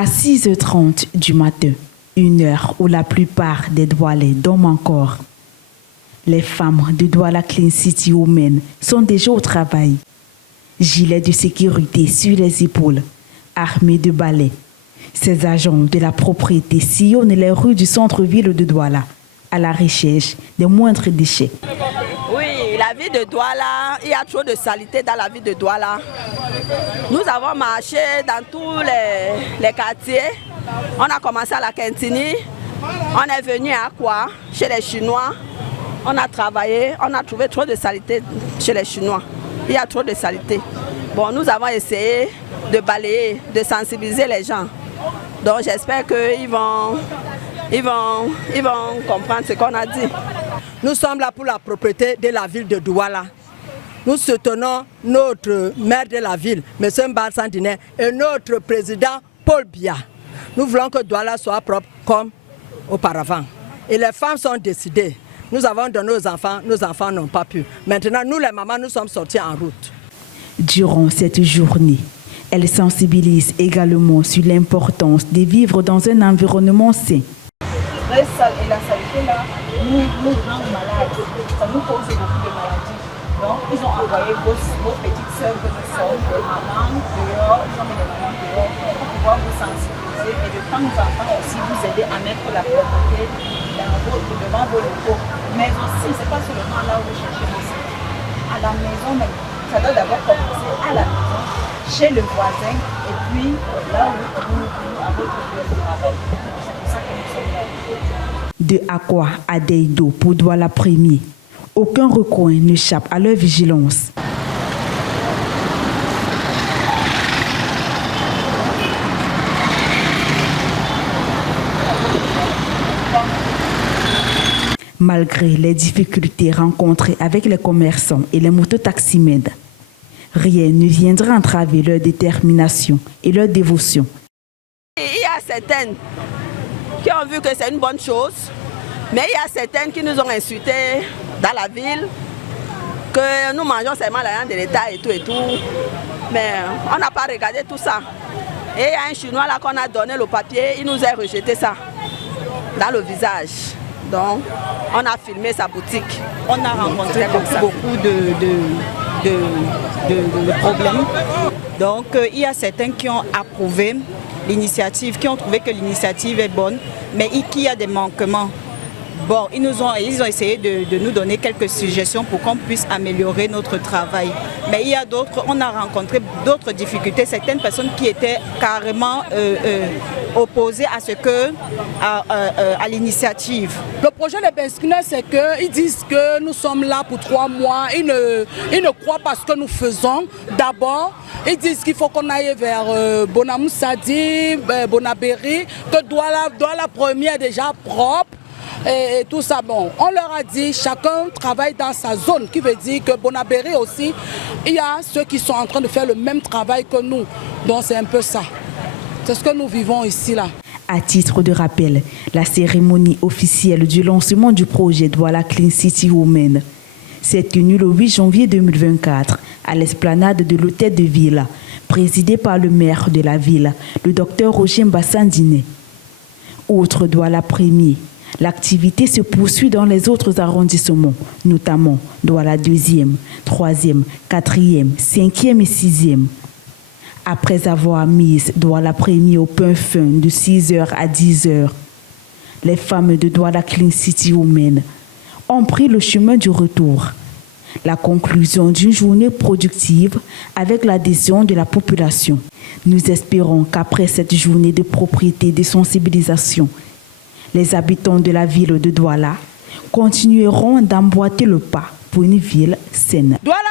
À 6h30 du matin, une heure où la plupart des Doualais dorment encore, les femmes de Douala Clean City Women sont déjà au travail. Gilets de sécurité sur les épaules, armés de balais. Ces agents de la propriété sillonnent les rues du centre-ville de Douala à la recherche des moindres déchets. Oui, la ville de Douala, il y a trop de saleté dans la ville de Douala. Nous avons marché dans tous les quartiers. On a commencé à la Quintini, on est venu à Akwa, chez les Chinois. On a travaillé, on a trouvé trop de saleté chez les Chinois. Il y a trop de saleté. Bon, nous avons essayé de balayer, de sensibiliser les gens. Donc j'espère qu'ils vont comprendre ce qu'on a dit. Nous sommes là pour la propriété de la ville de Douala. Nous soutenons notre maire de la ville, M. Mbassandine, et notre président Paul Biya. Nous voulons que Douala soit propre comme auparavant. Et les femmes sont décidées. Nous avons donné aux enfants, nos enfants n'ont pas pu. Maintenant, nous les mamans, nous sommes sortis en route. Durant cette journée, elles sensibilisent également sur l'importance de vivre dans un environnement sain. La saleté là nous rend malades, ça nous cause beaucoup de maladies. Donc ils ont envoyé vos petites sœurs que nous sommes, les mamans dehors, ils ont mis les mamans dehors pour pouvoir vous sensibiliser et de temps en temps aussi vous aider à mettre la propreté devant vos locaux. Mais aussi, c'est pas seulement là où vous cherchez vos saletés. À la maison même, ça doit d'abord commencer à la maison, chez le voisin et puis là où vous à votre lieu de travail. De Akwa à Deido pour Douala Premier, aucun recoin n'échappe à leur vigilance. Malgré les difficultés rencontrées avec les commerçants et les mototaximèdes, rien ne viendra entraver leur détermination et leur dévotion. Il y a certaines qui ont vu que c'est une bonne chose, mais il y a certaines qui nous ont insultés dans la ville, que nous mangeons seulement l'argent de l'État et tout. Mais on n'a pas regardé tout ça. Et il y a un Chinois là qu'on a donné le papier, il nous a rejeté ça dans le visage. Donc, on a filmé sa boutique. On a rencontré beaucoup de problèmes. Donc, il y a certains qui ont approuvé l'initiative, qui ont trouvé que l'initiative est bonne, mais qu'il y a des manquements. Bon, ils ont essayé de nous donner quelques suggestions pour qu'on puisse améliorer notre travail. Mais il y a d'autres, on a rencontré d'autres difficultés, certaines personnes qui étaient carrément opposées à à l'initiative. Le projet des Benskina, c'est qu'ils disent que nous sommes là pour 3 mois. Ils ne croient pas ce que nous faisons. D'abord, ils disent qu'il faut qu'on aille vers Bonamoussadi, Bonabéry, que Douala Premier est déjà propre. Et tout ça, bon, on leur a dit chacun travaille dans sa zone, qui veut dire que Bonabéry aussi, il y a ceux qui sont en train de faire le même travail que nous. Donc c'est un peu ça. C'est ce que nous vivons ici là. À titre de rappel, la cérémonie officielle du lancement du projet Douala Clean City Women s'est tenue le 8 janvier 2024 à l'esplanade de l'hôtel de ville, présidée par le maire de la ville, le docteur Roger Mbassandine. Outre Douala Premier, l'activité se poursuit dans les autres arrondissements, notamment Douala 2e, 3e, 4e, 5e et 6e. Après avoir mis Douala Premier au pain fin de 6h à 10h, les femmes de Douala Clean City Women ont pris le chemin du retour. La conclusion d'une journée productive avec l'adhésion de la population. Nous espérons qu'après cette journée de propriété et de sensibilisation, les habitants de la ville de Douala continueront d'emboîter le pas pour une ville saine. Douala